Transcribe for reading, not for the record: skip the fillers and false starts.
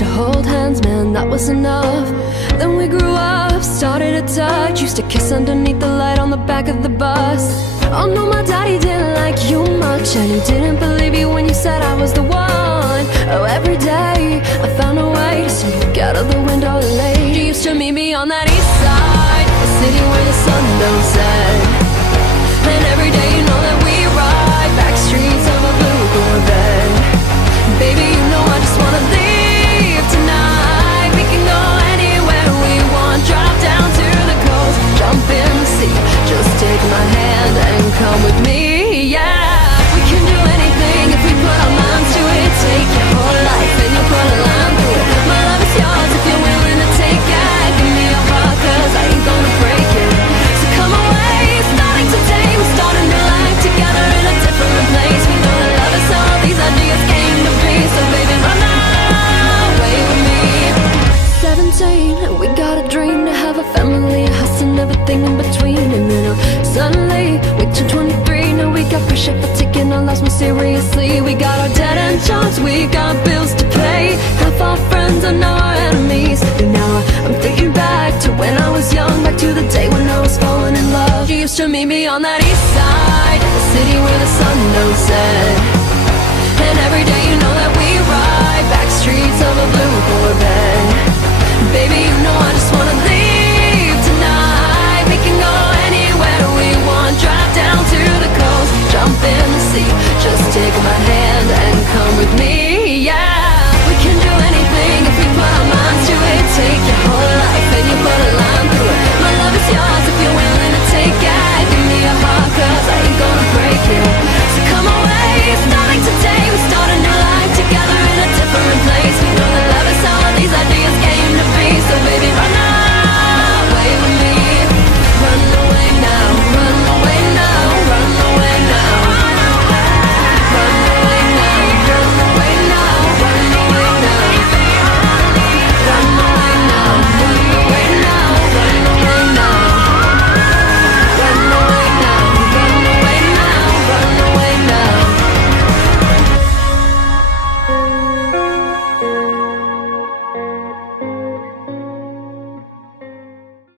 to hold hands, man, that was enough. Then we grew up, started to touch, used to kiss underneath the light on the back of the bus. Oh no, my daddy didn't like you much, and he didn't believe you when you said I was the one. Oh, every day I found a way to see you get out the window late. You used to meet me on that east side, the city where the sun don't set. And every day you know that we ride back streets of a blue Corvette. Baby, you know I just wanna leave tonight. We can go anywhere we want, drop down to the coast, jump in the sea. Just take my hand and come with me, yeah. We can do anything if we put our minds to it. Take your whole life and you'll put a line through it. My love is yours if you're willing to take it. Give me your heart, cause I ain't gonna break it. So come away, starting today. We're starting a life together in a different place. We know that love is all these ideas came to be. So baby, run away with me. 17, we got a dream to have a family, a house and everything in between. And then suddenly we turned 23. Now we got pressure for taking our lives more seriously. We got our dead end jobs, we got bills